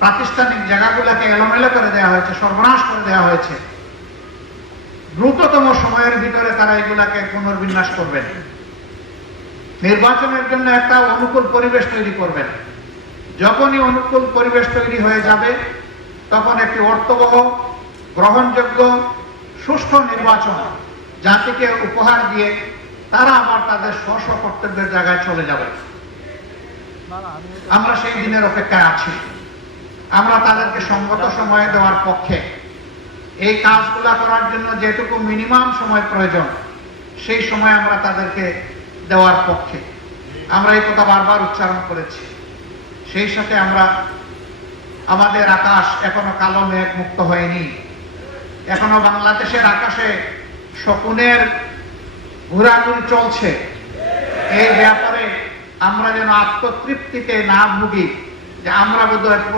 প্রাতিষ্ঠানিক জায়গাগুলোকে এলোমেলো করে দেওয়া হয়েছে, সর্বনাশ করে দেওয়া হয়েছে। দ্রুততম সময়ের ভিতরে তারা এগুলাকে পুনর্বিন্যাস করবেন, নির্বাচনের জন্য একটা অনুকূল পরিবেশ তৈরি করবেন। যখনই অনুকূল পরিবেশ তৈরি হয়ে যাবে তখন একটি অর্থবহ, গ্রহণযোগ্য, সুষ্ঠু নির্বাচন জাতিকে উপহার দিয়ে তারা আবার তাদের স্ব কর্তব্যের জায়গায় চলে যাবে। আমরা সেই দিনের অপেক্ষায় আছি। আমরা তাদেরকে সঙ্গত সময় দেওয়ার পক্ষে। এই কাজগুলা করার জন্য যেটুকু মিনিমাম সময় প্রয়োজন সেই সময় আমরা তাদেরকে দেওয়ার পক্ষে। আমরা এই কথা বারবার উচ্চারণ করেছি। সেই সাথে আমরা আমাদের আকাশ এখনো কালো মেঘ মুক্ত হয়নি। এখনো বাংলাদেশের আকাশে শকুনের ঘোরাঘুরি চলছে। এই ব্যাপারে আমরা যেন আত্মতৃপ্তিতে না ভুগি যে আমরা বোধহয়